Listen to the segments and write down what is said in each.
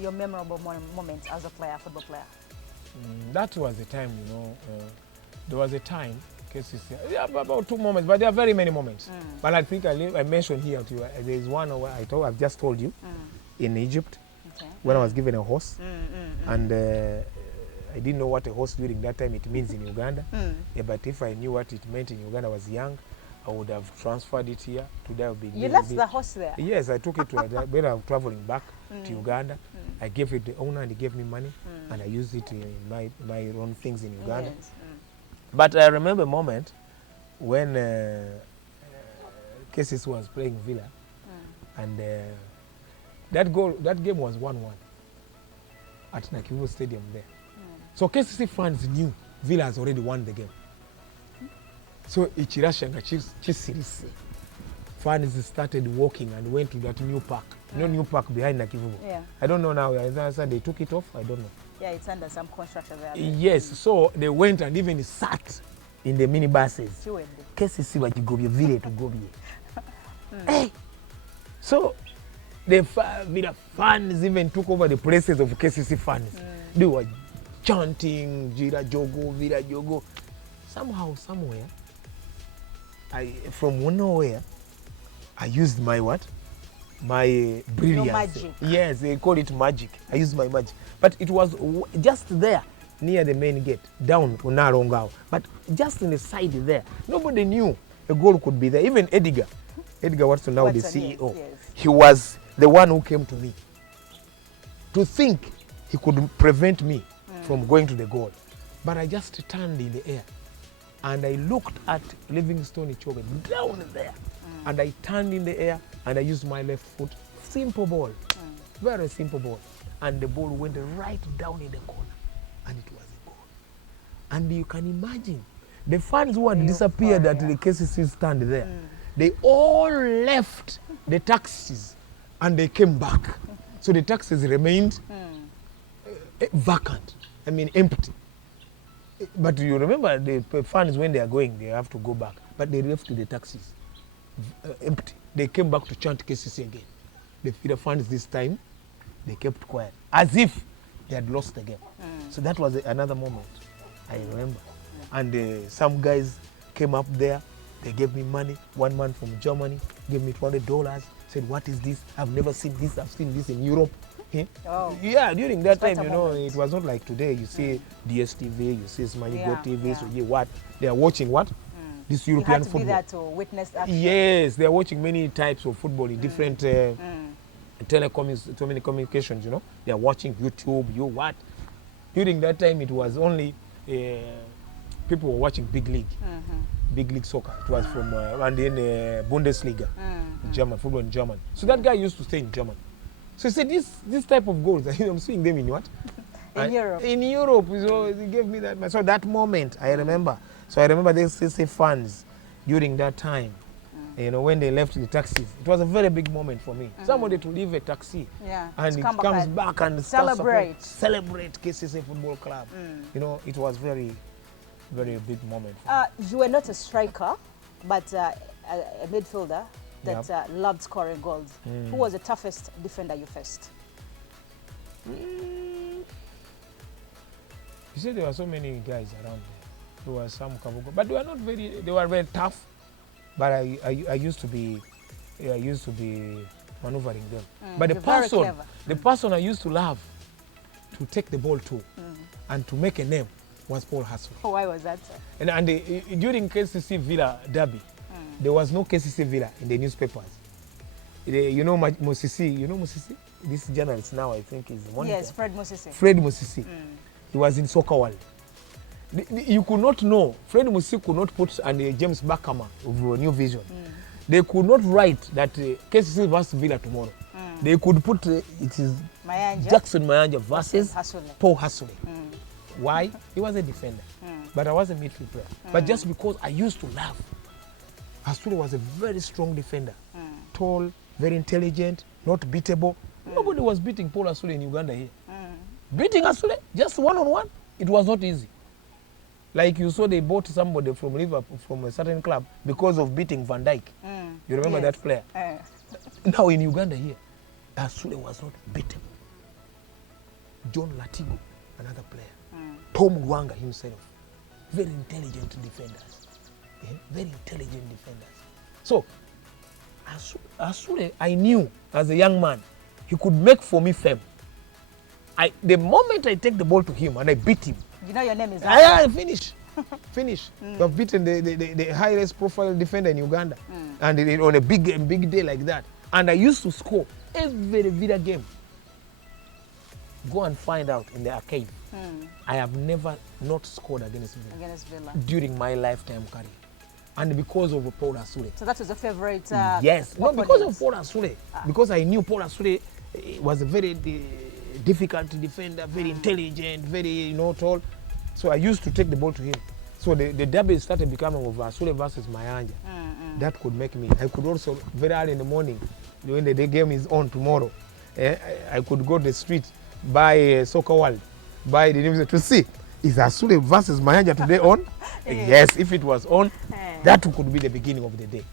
Your memorable moments as a player, football player? That was the time, you know, there was a time, KCC, yeah, about 2 moments, but there are very many moments. But I think I mentioned here to you, there's one where I've just told you, in Egypt, when I was given a horse, and I didn't know what a horse during that time it means in Uganda. Yeah, but if I knew what it meant in Uganda, I was young, I would have transferred it here. Today I've been. You left the horse there? Yes, I took it to when I was traveling back to Uganda. I gave it the owner and he gave me money, and I used it in my own things in Uganda. Yes. But I remember a moment when KCC was playing Villa, and that game was 1-1 at Nakivu Stadium there. So KCC fans knew Villa has already won the game. So Ichirashanga Chisirisi fans started walking and went to that new park. You know, new park behind Nakivu. Yeah. I don't know now. Either they took it off. I don't know. Yeah, it's under some construction there. Yes. So they went and even sat in the minibuses. KCC wajigobye Villa to gobye. Hey. So the Villa fans even took over the places of KCC fans. They were chanting Villa Jogo, Villa Jogo. Somehow, somewhere, from nowhere, I used my what? My brilliance. Your magic. Yes, they call it magic. I used my magic. But it was just there, near the main gate, down to Narongao. But just in the side there, nobody knew a goal could be there. Even Edgar Watson, now the CEO, yes. He was the one who came to me to think he could prevent me from going to the goal. But I just turned in the air. And I looked at Livingstone Ichobe down there. And I turned in the air and I used my left foot. Simple ball. Very simple ball. And the ball went right down in the corner. And it was a goal. And you can imagine, the fans who had disappeared at the KCC stand there, they all left the taxis and they came back. So the taxis remained vacant. I mean, empty. But you remember the fans, when they are going, they have to go back. But they left the taxis empty. They came back to chant KCC again. The fans this time, they kept quiet, as if they had lost the game. So that was another moment, I remember. And some guys came up there. They gave me money. One man from Germany gave me $200. Said, "What is this? I've never seen this. I've seen this in Europe." Oh. Yeah, during that time, you know, it was not like today. You see DSTV, you see Smanigo TV, so you what? They are watching what? This European football. You had to be there to witness action. Yes, they are watching many types of football in different telecommunications, you know. They are watching YouTube, what? During that time, it was only people were watching Big League. Big League soccer. It was from, and then Bundesliga, German, football in German. So that guy used to stay in German. So he said, this type of goals, I'm seeing them in what? In Europe. In Europe. So he gave me that. So that moment, I remember. So I remember they say fans during that time, you know, when they left the taxis. It was a very big moment for me. Somebody to leave a taxi and it comes back and celebrate KCC Football Club. You know, it was very, very big moment for me. You were not a striker, but a midfielder that loved scoring goals. Who was the toughest defender you faced? You see, there were so many guys around there. There were some Kavugo, but they were very tough. But I used to be maneuvering them. But the person I used to love to take the ball to and to make a name was Paul Hassel. Why was that, sir? And during KCC Villa derby, there was no KCC Villa in the newspapers. You know Mosisi, Mosisi? This journalist now, I think, is one. Yes, Fred Mosisi. Fred Mosisi. He was in Soccer World. You could not know, Fred Mosisi could not put, and James Bakama of New Vision, they could not write that KCC versus Villa tomorrow. They could put, it is Jackson Mayanja versus Paul Hassel. Why? He was a defender, but I was a midfield player. But just because I used to love, Hassel was a very strong defender, tall, very intelligent, not beatable. Nobody was beating Paul Hassel in Uganda here. Beating Hassel, just one-on-one, it was not easy. Like you saw, they bought somebody from Liverpool, from a certain club, because of beating Van Dijk. You remember that player? Now in Uganda here, Hassel was not beatable. John Latigo, another player. Tom Luanga himself. Very intelligent defenders. Very intelligent defenders. So, Asule, I knew as a young man, he could make for me fame. The moment I take the ball to him and I beat him, you know your name is I finish. Finish. You have beaten the highest profile defender in Uganda. And on a big day like that. And I used to score every Villa game. Go and find out in the archive. I have never not scored against Villa. During my lifetime career. And because of Paul Asule. So that was your favorite yes. No, because of Paul Asule. Because I knew Paul Asule was a very difficult defender, very intelligent, very tall. So I used to take the ball to him. So the derby started becoming of Asule versus Mayanja. That could make me. I could also, very early in the morning, when the game is on tomorrow, I could go to the street, buy Soccer World, buy the news to see, is Asule versus Mayanja today on? Yes, if it was on, that could be the beginning of the day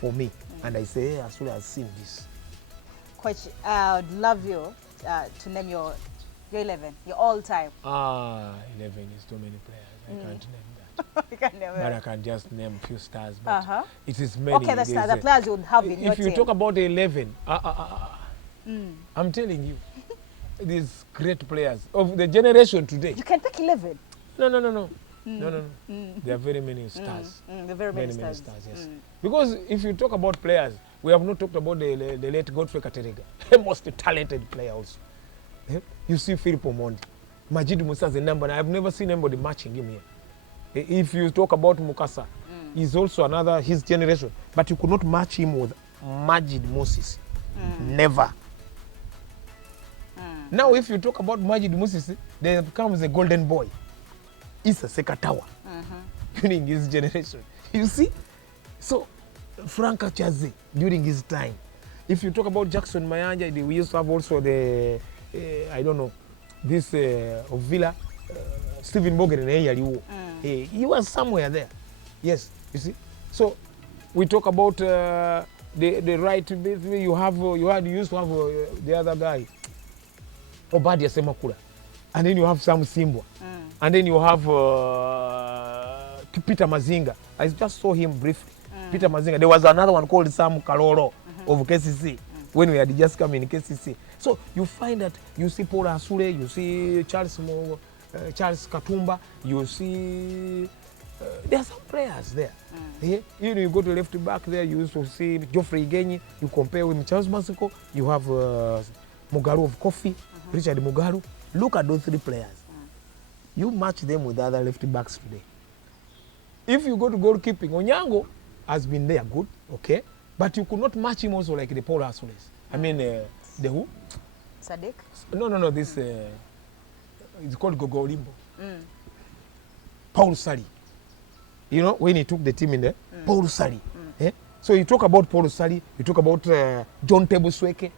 for me. And I say, hey, Asule has seen this. Coach, I would love you to name your 11, your all-time. 11 is too many players. I can't name that. You can name but I can just name a few stars. But it is many. Okay, the players you would have in your team. If you talk about 11, I'm telling you, these great players of the generation today. You can pick 11. No. There are very many stars. There are very many stars, yes. Because if you talk about players, we have not talked about the late Godfrey Katerega, a most talented player also. You see Philip Omondi. Majid Musa is a number. I have never seen anybody matching him here. If you talk about Mukasa, he's also another, his generation. But you could not match him with Majid Moses. Never. Now if you talk about Majid Moses, there comes a golden boy. It's a Sekatawa. During his generation. You see? So, Frank Achaze during his time. If you talk about Jackson Mayanja, we used to have also the, I don't know, this of Villa, Stephen Boger, he was somewhere there. Yes, you see. So we talk about the right. You used to have the other guy, Obadia Semakula, and then you have Sam Simbwa, and then you have Peter Mazinga. I just saw him briefly. Peter Mazinga. There was another one called Sam Kaloro of KCC when we had just come in KCC. So you find that you see Paul Asule, you see Charles Katumba, you see there are some players there. You go to left back there, you used to see Geoffrey Igenyi, you compare with Charles Masiko, you have Mugaru of Kofi, Richard Mugaru. Look at those three players. You match them with other left backs today. If you go to goalkeeping, Onyango has been there, good, okay, but you could not match him also like the Paul Asules. I mean, the who? Sadiq? No, this it's called Gogo Limbo. Paul Sari. You know, when he took the team in there, Paul Sari. So you talk about Paul Sari, you talk about John Tebusweke.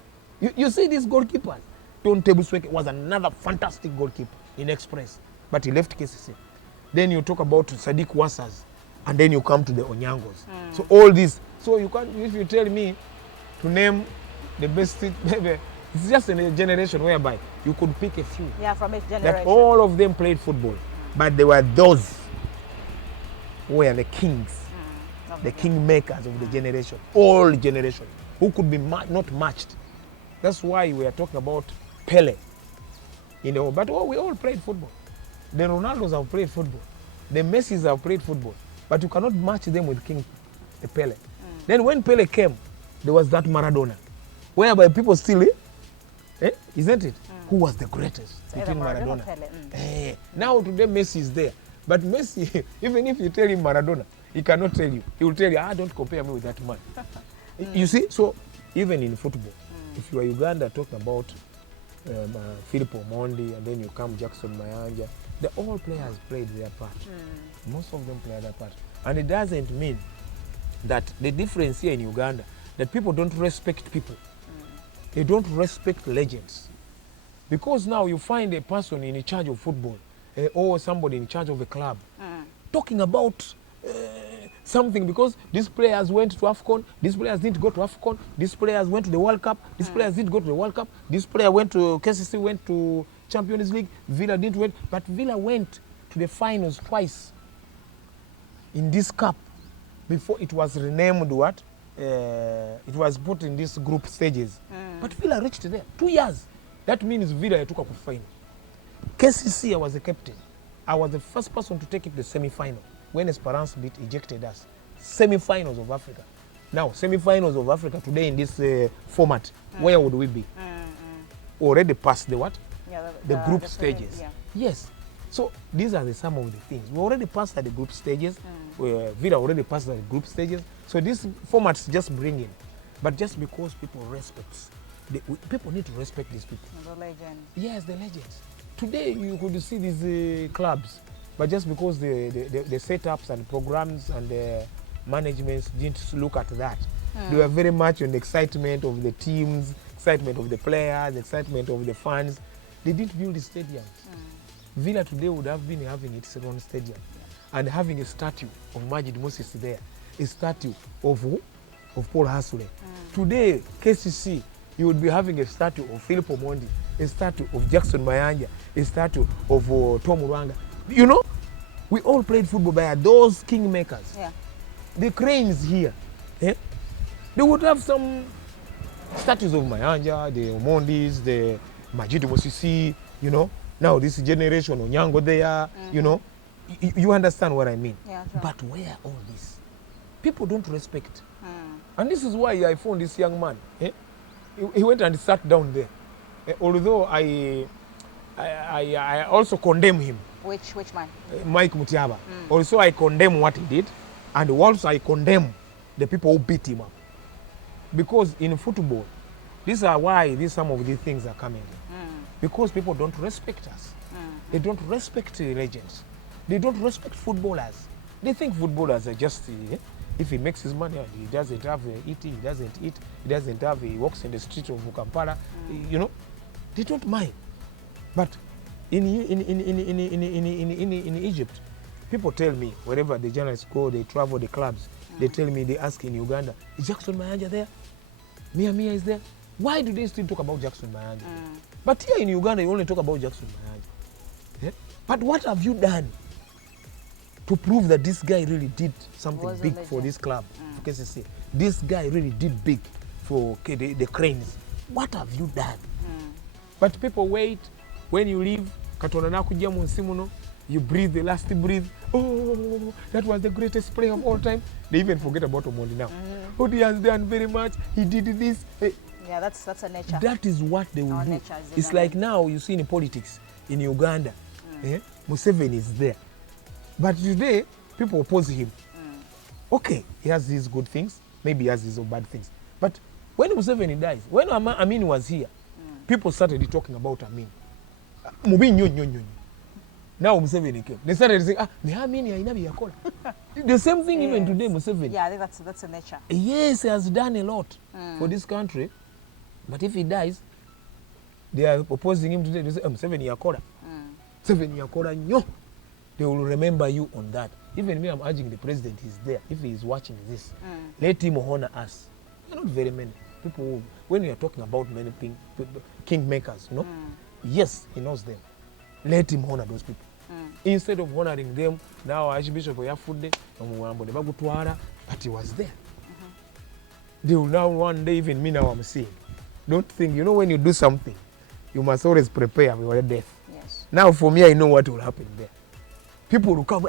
You see these goalkeepers. John Tebusweke was another fantastic goalkeeper in Express, but he left KCC. Then you talk about Sadiq Wassas, and then you come to the Onyangos. So all this. So you can't, if you tell me to name the best, it's just a generation whereby you could pick a few. Yeah, from each generation. That all of them played football, but they were those who were the kings, the kingmakers of the generation, all generation, who could be not matched. That's why we are talking about Pele. But we all played football. The Ronaldos have played football. The Messis have played football. But you cannot match them with King Pele. Then when Pele came, there was that Maradona, whereby people still, isn't it? Who was the greatest between Maradona? Now today Messi is there. But Messi, even if you tell him Maradona, he cannot tell you. He will tell you, don't compare me with that man. You see? So even in football, if you are Uganda talking about Philip Omondi, and then you come Jackson Mayanja, all players played their part. Most of them played their part. And it doesn't mean that the difference here in Uganda, that people don't respect people. They don't respect legends. Because now you find a person in charge of football or somebody in charge of a club talking about something, because these players went to AFCON, these players didn't go to AFCON, these players went to the World Cup, these players didn't go to the World Cup, this player went to KCC, went to Champions League. Villa didn't win, but Villa went to the finals twice in this cup before it was renamed what? It was put in these group stages. But Villa reached there 2 years. That means Villa took up a final. KCC, I was the captain. I was the first person to take it to the semi-final when Esperance ejected us. Semi-finals of Africa. Now, semi-finals of Africa today in this format, where would we be? Already past the what? Yeah, the group stages. Yeah. Yes. So these are some of the things. We already passed at the group stages. Villa already passed at the group stages. So these formats just bring in. But just because people respect, people need to respect these people. The legends. Yes, the legends. Today you could see these clubs, but just because the setups and programs and the managements didn't look at that. They were very much on the excitement of the teams, excitement of the players, excitement of the fans. They didn't build the stadiums. Villa today would have been having its own stadium and having a statue of Majid Moses there, a statue of who? Of Paul Hasule. Today, KCC, you would be having a statue of Philip Omondi, a statue of Jackson Mayanja, a statue of Tom Uranga. You know, we all played football by those kingmakers. Yeah. The cranes here, they would have some statues of Mayanja, the Omondis, the Majid Mosisi, you know. Now this generation, Onyango there, you know. You understand what I mean? Yeah, sure. But where all this? People don't respect. And this is why I found this young man. He went and sat down there. Although I also condemn him. Which man? Mike Mutiaba. Also I condemn what he did. And also I condemn the people who beat him up. Because in football, these are why some of these things are coming in. Because people don't respect us. They don't respect the legends. They don't respect footballers. They think footballers are just, if he makes his money, he doesn't have eating, he doesn't eat, he doesn't have, he walks in the street of Kampala, you know. They don't mind. But in Egypt, people tell me, wherever the journalists go, they travel the clubs, they tell me, they ask in Uganda, is Jackson Mayanja there? Mia is there? Why do they still talk about Jackson Mayanja? But here in Uganda, you only talk about Jackson Mayanja. But what have you done to prove that this guy really did something big for this club, for KCC? This guy really did big for the cranes. What have you done? But people wait. When you leave, you breathe the last breath. Oh, that was the greatest player of all time. They even forget about Omondi now. Oh, he has done very much. He did this. Yeah, that's a nature. That is what they will do. It's like now you see in politics in Uganda, Museveni is there. But today, people oppose him. Okay, he has these good things. Maybe he has these bad things. But when Museveni dies, when Amin was here, people started talking about Amin. Now Museveni came. They started saying, the same thing even today, Museveni. Yeah, I think that's a nature. Yes, he has done a lot for this country. But if he dies, they are opposing him today. They say, Museveni Yakora. Museveni Yakora, no. They will remember you on that. Even me, I'm urging the president, he's there. If he is watching this, let him honor us. There are not very many people who, when we are talking about many kingmakers, you know, yes, he knows them. Let him honor those people. Instead of honoring them, now Archbishop Oyafude, but he was there. They will now one day, even me now I'm seeing. Don't think, you know, when you do something, you must always prepare for your death. Yes. Now for me, I know what will happen there. People will come,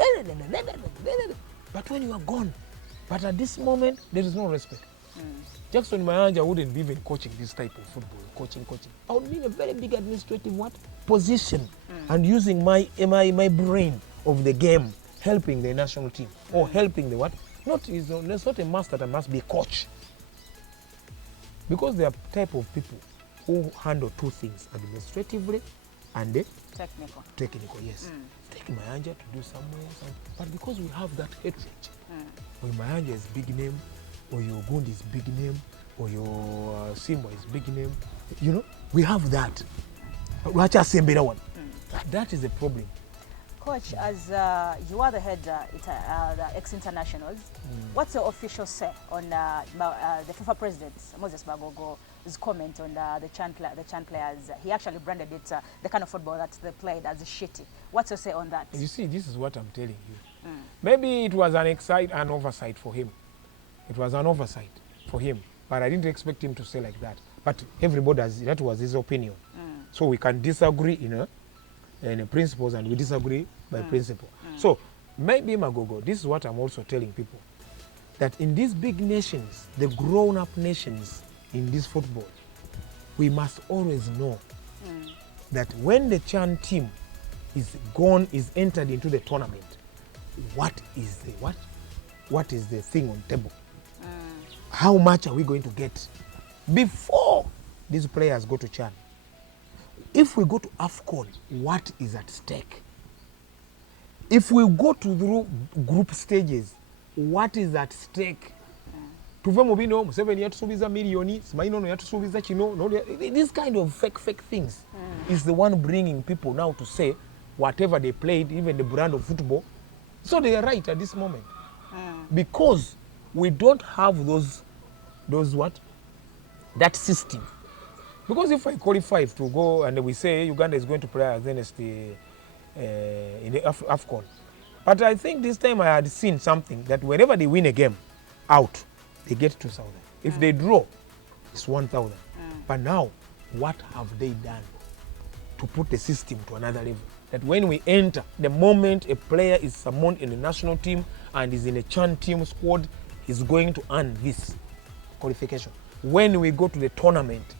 but when you are gone, but at this moment, there is no respect. Jackson Mayanja wouldn't be even coaching this type of football, coaching. I would be in a very big administrative position and using my brain of the game, helping the national team or helping the what? It's not a must that I must be a coach. Because there are type of people who handle two things, administratively and technical, yes. Take Mayanja to do somewhere, but because we have that hatred, when Mayanja is big name, or your Gundi is big name, or your Simba is big name, you know, we have that. That is the problem. Coach, as you are the head the ex-internationals, what's your official say on the FIFA president, Moses Magogo's comment on the Chan players? He actually branded it the kind of football that they played as shitty. What's your say on that? You see, this is what I'm telling you. Maybe it was an oversight for him. It was an oversight for him, but I didn't expect him to say like that. But everybody that was his opinion. So we can disagree, in principles, and we disagree by principle. So maybe Magogo, this is what I'm also telling people, that in these big nations, the grown-up nations in this football, we must always know that when the Chan team is entered into the tournament, what is the thing on table? How much are we going to get before these players go to Chan? If we go to AFCON, what is at stake? If we go to the group stages, what is at stake? Tuve mubino, Museveni yatusubiza milioni, Simainono yatusubiza chino. These kind of fake things is the one bringing people now to say whatever they played, even the brand of football. So they are right at this moment. Because we don't have that system. Because if I qualify to go and we say Uganda is going to play against in the AFCON, but I think this time I had seen something that whenever they win a game out, they get 2,000. If they draw, it's 1,000. But now, what have they done to put the system to another level? That when we enter, the moment a player is summoned in the national team and is in a Chan team squad, he's going to earn this qualification. When we go to the tournament,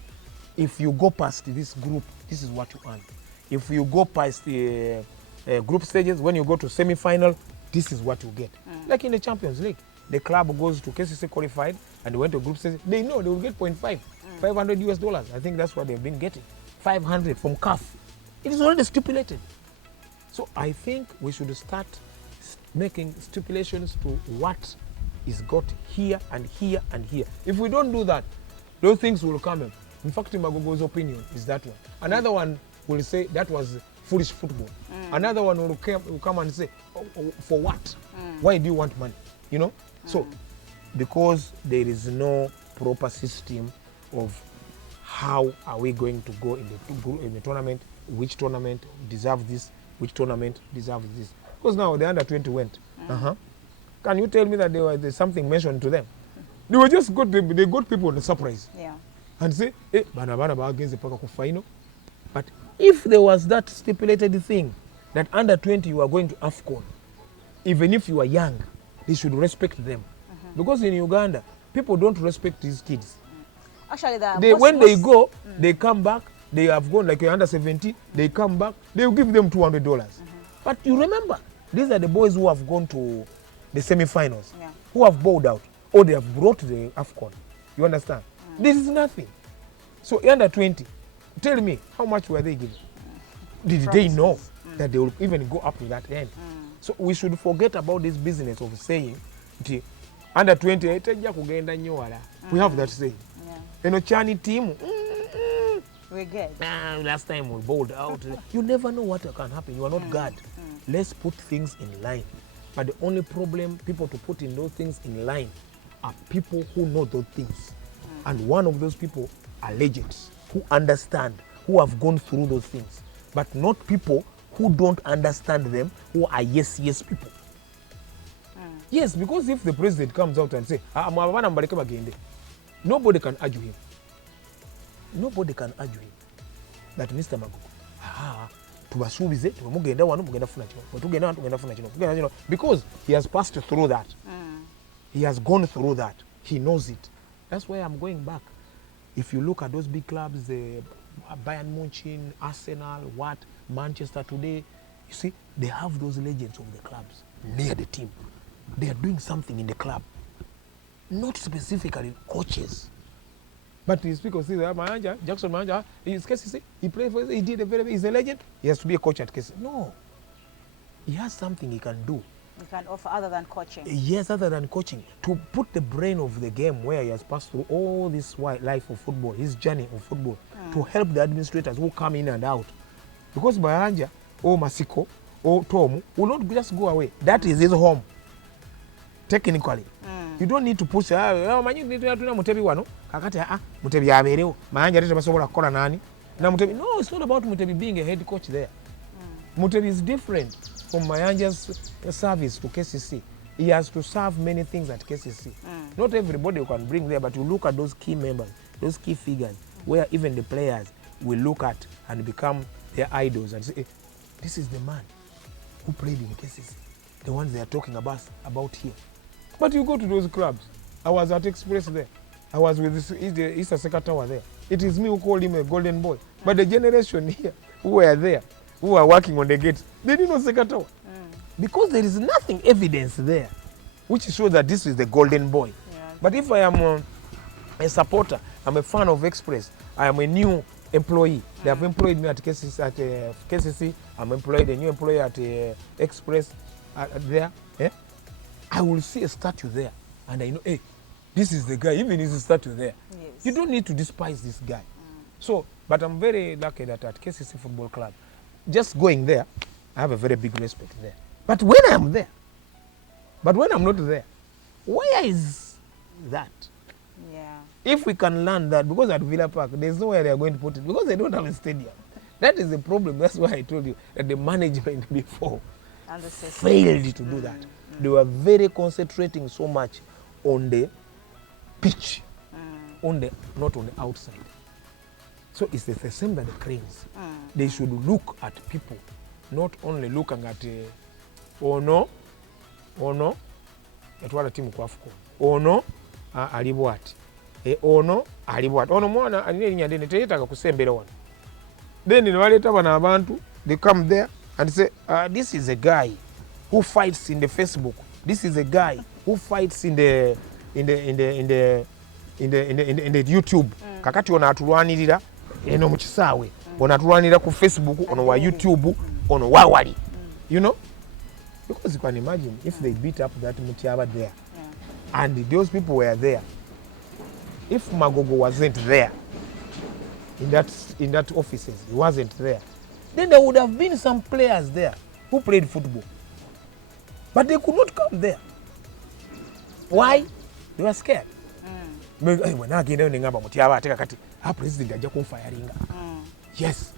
if you go past this group, this is what you earn. If you go past the group stages, when you go to semi-final, this is what you get. Like in the Champions League, the club goes to KCC qualified and went to group stage. They know they will get 0.5, $500. I think that's what they've been getting. 500 from CAF. It is already stipulated. So I think we should start making stipulations to what is got here and here and here. If we don't do that, those things will come in. In fact, Magogo's opinion is that one. Another one will say that was foolish football. Another one will come and say, for what? Why do you want money? So because there is no proper system of how are we going to go in the tournament, which tournament deserves this, which tournament deserves this. Because now the under 20 went. Can you tell me that there's something mentioned to them? They were just they got people on a surprise. Yeah. And say, bana against the Paka final. But if there was that stipulated thing that under 20 you are going to AFCON, even if you are young, they should respect them. Because in Uganda, people don't respect these kids. Actually, when they go, they come back, they have gone like under 17, they come back, they will give them $200. But you remember, these are the boys who have gone to the semi-finals, who have bowed out, or they have brought the AFCON. You understand? This is nothing. So under 20, tell me, how much were they given? Did they know that they will even go up to that end? So we should forget about this business of saying, under 20, we have that saying. Chani team, we get. Last time we bowled out. You never know what can happen. You are not God. Let's put things in line. But the only problem, people to put in those things in line, are people who know those things. And one of those people are legends, who understand, who have gone through those things. But not people who don't understand them, who are yes people. Yes, because if the president comes out and says, nobody can argue him. Nobody can argue him. That Mr. Magogo, because he has passed through that. He has gone through that. He knows it. That's why I'm going back. If you look at those big clubs, the Bayern Munich, Arsenal, Manchester today, you see, they have those legends of the clubs near the team. They are doing something in the club. Not specifically coaches. But you speak of Mayanja, Jackson Mayanja, he's KCC, he played for, he did a very, he's a legend, he has to be a coach at KCC. No. He has something he can do. He can offer other than coaching. Yes, other than coaching. To put the brain of the game where he has passed through all this life of football, his journey of football, to help the administrators who come in and out. Because Mayanja, or Masiko, or Tom will not just go away. That is his home. Technically. You don't need to push. Manyi tuna Mutebi wano. Kakati Mutebi aberewo. Mayanja tete basobola kukola nani. Na Mutebi. No, it's not about Mutebi being a head coach there. Mutebi is different from Mayanja's service to KCC. He has to serve many things at KCC. Not everybody you can bring there, but you look at those key members, those key figures, where even the players will look at and become their idols and say, hey, this is the man who played in KCC, the ones they are talking about here. But you go to those clubs. I was at Express there. I was with the East Second Tower there. It is me who called him a golden boy. But the generation here who were there, who are working on the gates, they didn't know Second Tower. Because there is nothing evidence there which shows that this is the golden boy. Yeah. But if I am a supporter, I'm a fan of Express, I am a new employee. They have employed me at KCC. I'm employed a new employee at Express there. I will see a statue there and I know, hey, this is the guy, even his statue there. Yes. You don't need to despise this guy. So, but I'm very lucky that at KCC Football Club, just going there, I have a very big respect there. But when I'm there, but when I'm not there, where is that? Yeah. If we can learn that, because at Villa Park, there's nowhere they are going to put it, because they don't have a stadium. That is the problem. That's why I told you that the management before failed to do that. They were very concentrating so much on the pitch, not on the outside. So it's the same that the Cranes. They should look at people, not only looking at ono yatwala timu kwa AFCON ono alibwati ono alibwati ono mwana alina erinnya ddene teyetaaga kusembera wano. Then ne baleeta bano abantu, they come there and say this is a guy who fights in the Facebook, this is a guy who fights in the YouTube. Kakati ono atulwanirira eno mu kisaawe, ono atulwanirira ku Facebook, ono wa YouTube, ono wawali. You know? Because you can imagine if they beat up that Mutiaba there, and those people were there, if Magogo wasn't there in that offices, he wasn't there, then there would have been some players there who played football. But they could not come there. Why? They were scared. Yes,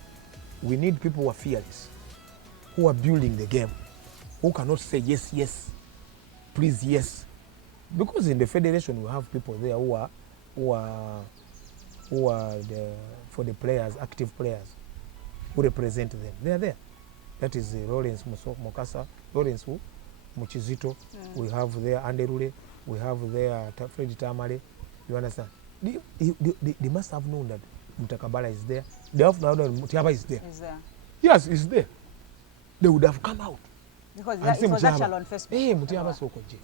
we need people who are fearless, who are building the game, who cannot say yes, yes, please, yes. Because in the federation we have people there who are for the players, active players, who represent them. They are there. That is Lawrence Mokasa, Lawrence Muchizito. We have there Anderule. We have there Freddy Tamale. You understand? They must have known that Mutakabala is there. They have known that Mutiaba is there. Is there? Yes, it's there. They would have come out. Because it was actually on Facebook. Hey, Mutiaba soko je.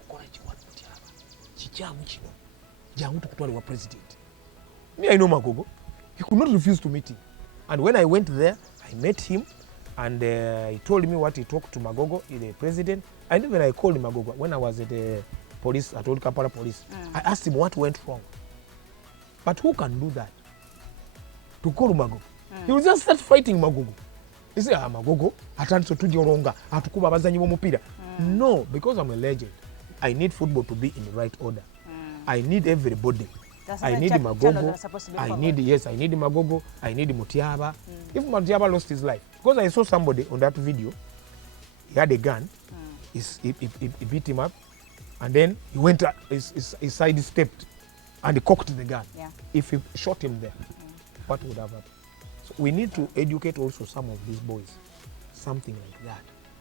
Okola chiwanu Mutiaba. Chichamu chino. Jangu tukutwale wa president. Me, I know Magogo. He could not refuse to meet him. And when I went there, I met him and he told me what he talked to Magogo, the president. And even I called Magogo when I was at the police, I told Kampala police. I asked him what went wrong. But who can do that? To call Magogo. He will just start fighting Magogo. He said, Magogo, atandise tujja olonga, atukuba abazanyi b'omupiira. No, because I'm a legend. I need football to be in the right order. I need everybody. I need Magogo. I need Magogo. I need Mutiaba. If Mutiaba lost his life, because I saw somebody on that video, he had a gun, he beat him up, and then he went, he sidestepped, and he cocked the gun. Yeah. If he shot him there, what would have happened? So we need to educate also some of these boys, something like that.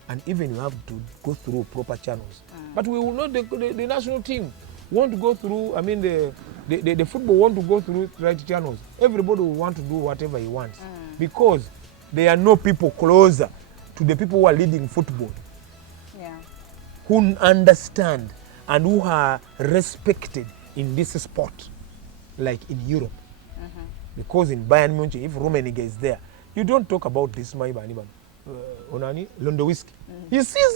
And even you have to go through proper channels. But we will not, the national team want to go through, I mean, the football want to go through right channels. Everybody will want to do whatever he wants. Because there are no people closer to the people who are leading football. Yeah. Who understand and who are respected in this sport, like in Europe. Because in Bayern Munich, if Rummenigge is there, you don't talk about this Onani, Lewandowski. He sees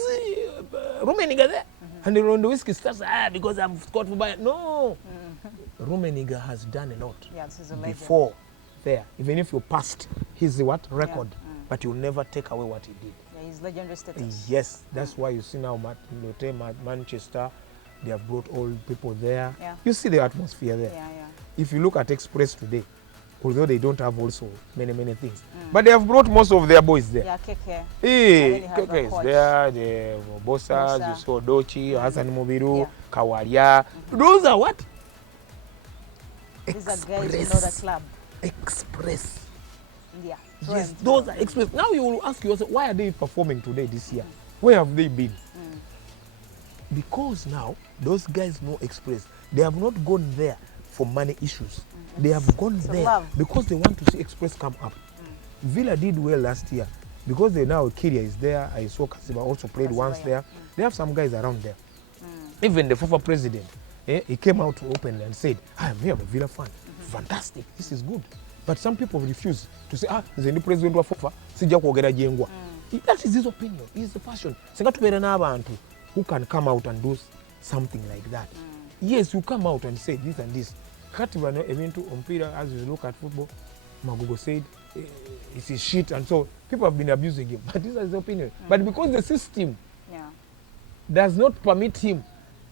Rummenigge there, and the Lewandowski starts, because I've scored for Bayern. No, Rummenigge has done a lot before there. Even if you passed his record, but you'll never take away what he did. Yeah, his legendary status. Yes, that's why you see now Manchester, they have brought all people there. Yeah. You see the atmosphere there. Yeah, yeah. If you look at Express today, although they don't have also many things, but they have brought most of their boys there. Yeah, KK. Hey, KK is there, the Bossas, you saw Dochi, Hassan Mubiru, Kawalia. Those are what? These are guys who know the club. Express. Yeah. Yes, those are Express. Now you will ask yourself, why are they performing today this year? Where have they been? Because now those guys know Express. They have not gone there for money issues. They have gone there because they want to see Express come up. Villa did well last year because they now Kyria is there. I saw Kasiba also played once there. They have some guys around there. Even the former president, he came out openly and said, I am here, I'm a Villa fan. Fantastic, this is good. But some people refuse to say, there's a new president of FIFA, sija kuogera jengwa. That is his opinion, his passion. Senga tubere na abantu who can come out and do something like that. Yes, you come out and say this and this. Katibano evintu ompira, as you look at football, Magugo said, it's a shit, and so people have been abusing him. But this is his opinion. But because the system does not permit him,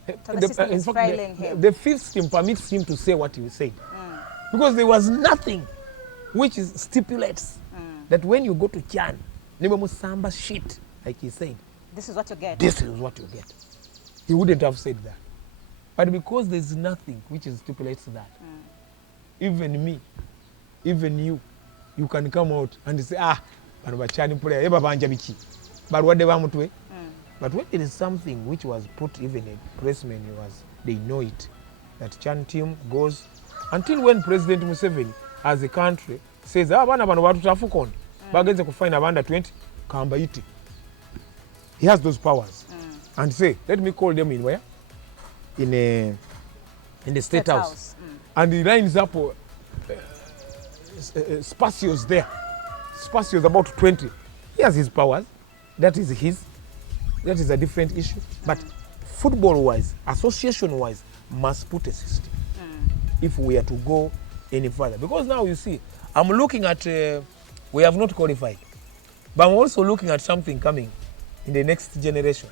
the fifth system permits him to say what he said. Because there was nothing which stipulates that when you go to Chan, Samba shit, like he said. This is what you get. This is what you get. He wouldn't have said that. But because there's nothing which stipulates that, even me, even you can come out and say, but Chani player, but what they want to. But when it is something which was put, even a pressman, they know it, that Chan team goes until when President Museveni, as a country, says, bana watu tafukon, bagenze kufina under 20, kamba iti. He has those powers. And say, let me call them in where? In the State House. And he lines up Spacios there. Spacios about 20. He has his powers. That is a different issue. But football-wise, association-wise, must put a system if we are to go any further. Because now you see, I'm looking at, we have not qualified, but I'm also looking at something coming in the next generation,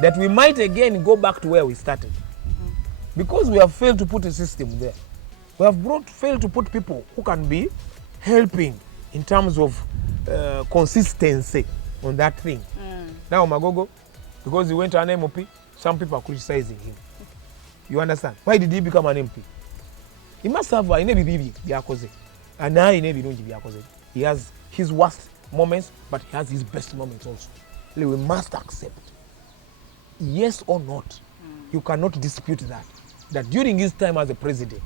that we might again go back to where we started. Because we have failed to put a system there. We have failed to put people who can be helping in terms of consistency on that thing. Now Magogo, because he went to an MOP, some people are criticizing him. You understand? Why did he become an MP? He must have he has his worst moments, but he has his best moments also. We must accept, yes or not, you cannot dispute that during his time as a president,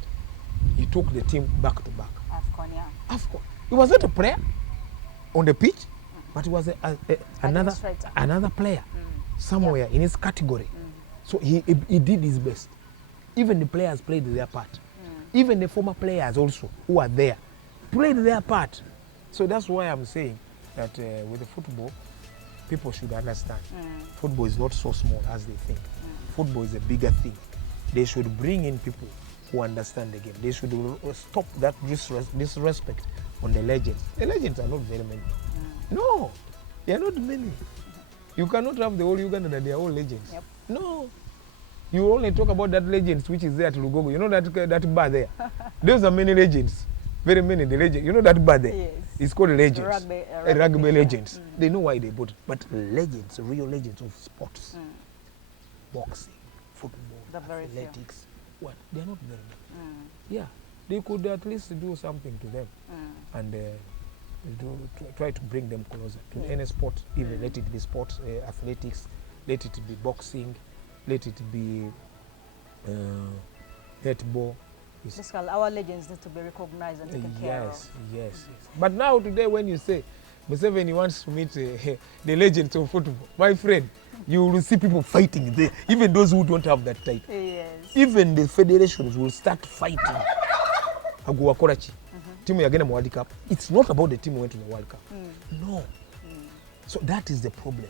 he took the team back to back. AFCON. He was not a player on the pitch, but he was another player somewhere in his category. So he did his best. Even the players played their part. Even the former players also who are there played their part. So that's why I'm saying that with the football, people should understand. Football is not so small as they think. Football is a bigger thing. They should bring in people who understand the game. They should stop that disrespect on the legends. The legends are not very many. No, they are not many. You cannot have the whole Uganda that they are all legends. No. You only talk about that legends which is there at Lugogo. You know that bar there? Those are many legends. Very many the legends. You know that bar there? Yes. It's called legends. Rugby legends. They know why they bought it. But legends, real legends of sports. Boxing, football, athletics. What? They're not very many. Yeah. They could at least do something to them. And try to bring them closer to any sport. Even let it be sports, athletics, let it be boxing, let it be netball. Our legends need to be recognized and taken care of. Yes. But now today when you say Museveni wants to meet the legends of football, my friend, you will see people fighting there, even those who don't have that title. Yes. Even the federations will start fighting. Aguwa Korachi, team yagenda mu World Cup. It's not about the team who went to the World Cup. No. So that is the problem.